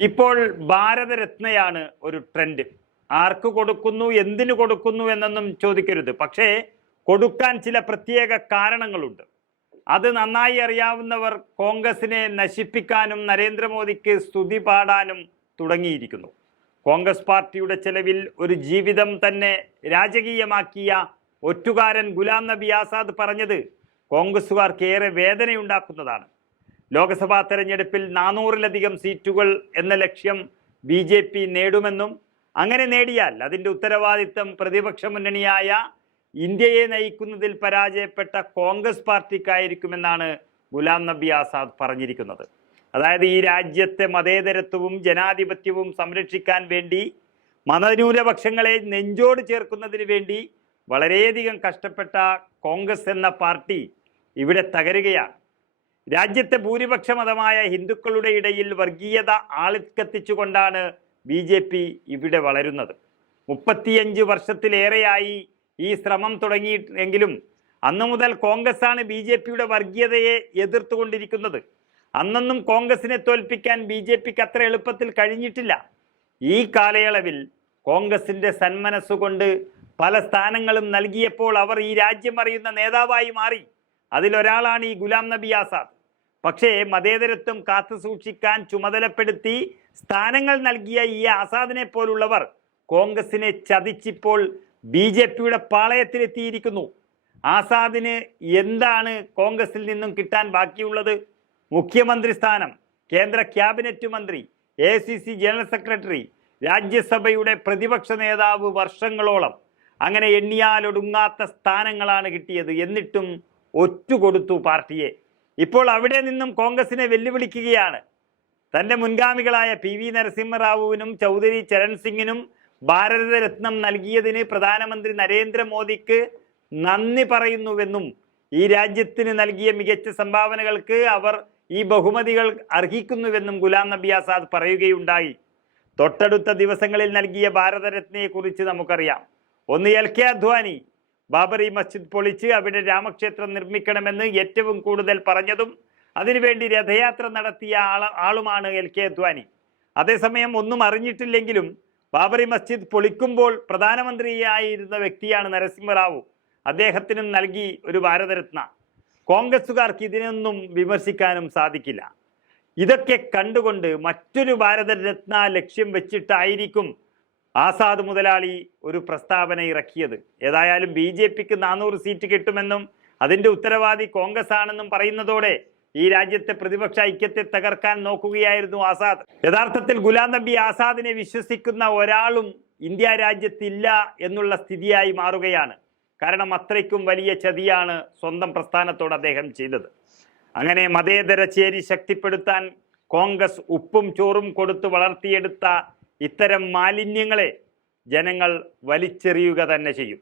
ഇപ്പോൾ ഭാരതരത്നയാണ് ഒരു ട്രെൻഡ്. ആർക്ക് കൊടുക്കുന്നു, എന്തിനു കൊടുക്കുന്നു എന്നൊന്നും ചോദിക്കരുത്. പക്ഷേ കൊടുക്കാൻ ചില പ്രത്യേക കാരണങ്ങളുണ്ട്. അത് നന്നായി അറിയാവുന്നവർ കോൺഗ്രസിനെ നശിപ്പിക്കാനും നരേന്ദ്രമോദിക്ക് സ്തുതി പാടാനും തുടങ്ങിയിരിക്കുന്നു. കോൺഗ്രസ് പാർട്ടിയുടെ ചെലവിൽ ഒരു ജീവിതം തന്നെ രാജകീയമാക്കിയ ഒറ്റുകാരൻ ഗുലാം നബി ആസാദ് പറഞ്ഞത് കോൺഗ്രസുകാർക്ക് ഏറെ വേദനയുണ്ടാക്കുന്നതാണ്. ലോക്സഭാ തെരഞ്ഞെടുപ്പിൽ 400-ലധികം സീറ്റുകൾ എന്ന ലക്ഷ്യം BJP നേടുമെന്നും അങ്ങനെ നേടിയാൽ അതിൻ്റെ ഉത്തരവാദിത്തം പ്രതിപക്ഷ മുന്നണിയായ ഇന്ത്യയെ നയിക്കുന്നതിൽ പരാജയപ്പെട്ട കോൺഗ്രസ് പാർട്ടിക്കായിരിക്കുമെന്നാണ് ഗുലാം നബി ആസാദ് പറഞ്ഞിരിക്കുന്നത്. അതായത് ഈ രാജ്യത്തെ മതേതരത്വവും ജനാധിപത്യവും സംരക്ഷിക്കാൻ വേണ്ടി മതന്യൂനപക്ഷങ്ങളെ നെഞ്ചോട് ചേർക്കുന്നതിന് വേണ്ടി വളരെയധികം കഷ്ടപ്പെട്ട കോൺഗ്രസ് എന്ന പാർട്ടി ഇവിടെ തകരുകയാണ്. രാജ്യത്തെ ഭൂരിപക്ഷ മതമായ ഹിന്ദുക്കളുടെ ഇടയിൽ വർഗീയത ആളിക്കത്തിച്ചുകൊണ്ടാണ് BJP ഇവിടെ വളരുന്നത്. 35 വർഷത്തിലേറെയായി ഈ ശ്രമം തുടങ്ങിയെങ്കിലും അന്നു മുതൽ കോൺഗ്രസ്സാണ് BJPയുടെ വർഗീയതയെ എതിർത്തുകൊണ്ടിരിക്കുന്നത്. അന്നൊന്നും കോൺഗ്രസിനെ തോൽപ്പിക്കാൻ BJPക്ക് അത്ര എളുപ്പത്തിൽ കഴിഞ്ഞിട്ടില്ല. ഈ കാലയളവിൽ കോൺഗ്രസിൻ്റെ സന്മനസ്സുകൊണ്ട് പല സ്ഥാനങ്ങളും നൽകിയപ്പോൾ അവർ ഈ രാജ്യം അറിയുന്ന നേതാവായി മാറി. അതിലൊരാളാണ് ഈ ഗുലാം നബി ആസാദ്. പക്ഷേ മതേതരത്വം കാത്തു സൂക്ഷിക്കാൻ ചുമതലപ്പെടുത്തി സ്ഥാനങ്ങൾ നൽകിയ ഈ ആസാദിനെ പോലുള്ളവർ കോൺഗ്രസിനെ ചതിച്ചിപ്പോൾ BJPയുടെ പാളയത്തിലെത്തിയിരിക്കുന്നു. ആസാദിന് എന്താണ് കോൺഗ്രസിൽ നിന്നും കിട്ടാൻ ബാക്കിയുള്ളത്? മുഖ്യമന്ത്രി സ്ഥാനം, കേന്ദ്ര ക്യാബിനറ്റ് മന്ത്രി, AICC ജനറൽ സെക്രട്ടറി, രാജ്യസഭയുടെ പ്രതിപക്ഷ നേതാവ് വർഷങ്ങളോളം, അങ്ങനെ എണ്ണിയാലൊടുങ്ങാത്ത സ്ഥാനങ്ങളാണ് കിട്ടിയത്. എന്നിട്ടും ഒറ്റുകൊടുത്തു പാർട്ടിയെ. ഇപ്പോൾ അവിടെ നിന്നും കോൺഗ്രസിനെ വെല്ലുവിളിക്കുകയാണ്. തൻ്റെ മുൻഗാമികളായ PV നരസിംഹറാവുവിനും ചൗധരി ചരൺ സിംഗിനും ഭാരതരത്നം നൽകിയതിന് പ്രധാനമന്ത്രി നരേന്ദ്രമോദിക്ക് നന്ദി പറയുന്നുവെന്നും ഈ രാജ്യത്തിന് നൽകിയ മികച്ച സംഭാവനകൾക്ക് അവർ ഈ ബഹുമതികൾ അർഹിക്കുന്നുവെന്നും ഗുലാം നബി ആസാദ് പറയുകയുണ്ടായി. തൊട്ടടുത്ത ദിവസങ്ങളിൽ നൽകിയ ഭാരതരത്നയെക്കുറിച്ച് നമുക്കറിയാം. ഒന്ന്, LK അദ്വാനി ബാബറി മസ്ജിദ് പൊളിച്ച് അവിടെ രാമക്ഷേത്രം നിർമ്മിക്കണമെന്ന് ഏറ്റവും കൂടുതൽ പറഞ്ഞതും അതിനുവേണ്ടി രഥയാത്ര നടത്തിയ ആളുമാണ് LK അദ്വാനി. അതേസമയം ഒന്നും അറിഞ്ഞിട്ടില്ലെങ്കിലും ബാബറി മസ്ജിദ് പൊളിക്കുമ്പോൾ പ്രധാനമന്ത്രിയായിരുന്ന വ്യക്തിയാണ് നരസിംഹറാവു. അദ്ദേഹത്തിനും നൽകി ഒരു ഭാരതരത്ന. കോൺഗ്രസുകാർക്ക് ഇതിനൊന്നും വിമർശിക്കാനും സാധിക്കില്ല. ഇതൊക്കെ കണ്ടുകൊണ്ട് മറ്റൊരു ഭാരതരത്ന ലക്ഷ്യം വെച്ചിട്ടായിരിക്കും ആസാദ് മുതലാളി ഒരു പ്രസ്താവന ഇറക്കിയത്. ഏതായാലും BJPക്ക് 400 സീറ്റ് കിട്ടുമെന്നും അതിൻ്റെ ഉത്തരവാദി കോൺഗ്രസ് ആണെന്നും പറയുന്നതോടെ ഈ രാജ്യത്തെ പ്രതിപക്ഷ ഐക്യത്തെ തകർക്കാൻ നോക്കുകയായിരുന്നു ആസാദ്. യഥാർത്ഥത്തിൽ ഗുലാം നബി ആസാദിനെ വിശ്വസിക്കുന്ന ഒരാളും ഇന്ത്യ രാജ്യത്തില്ല എന്നുള്ള സ്ഥിതിയായി മാറുകയാണ്. കാരണം അത്രയ്ക്കും വലിയ ചതിയാണ് സ്വന്തം പ്രസ്ഥാനത്തോട് അദ്ദേഹം ചെയ്തത്. അങ്ങനെ മതേതര ചേരി ശക്തിപ്പെടുത്താൻ കോൺഗ്രസ് ഉപ്പും ചോറും കൊടുത്ത് വളർത്തിയെടുത്ത ഇത്തരം മാലിന്യങ്ങളെ ജനങ്ങൾ വലിച്ചെറിയുക തന്നെ ചെയ്യും.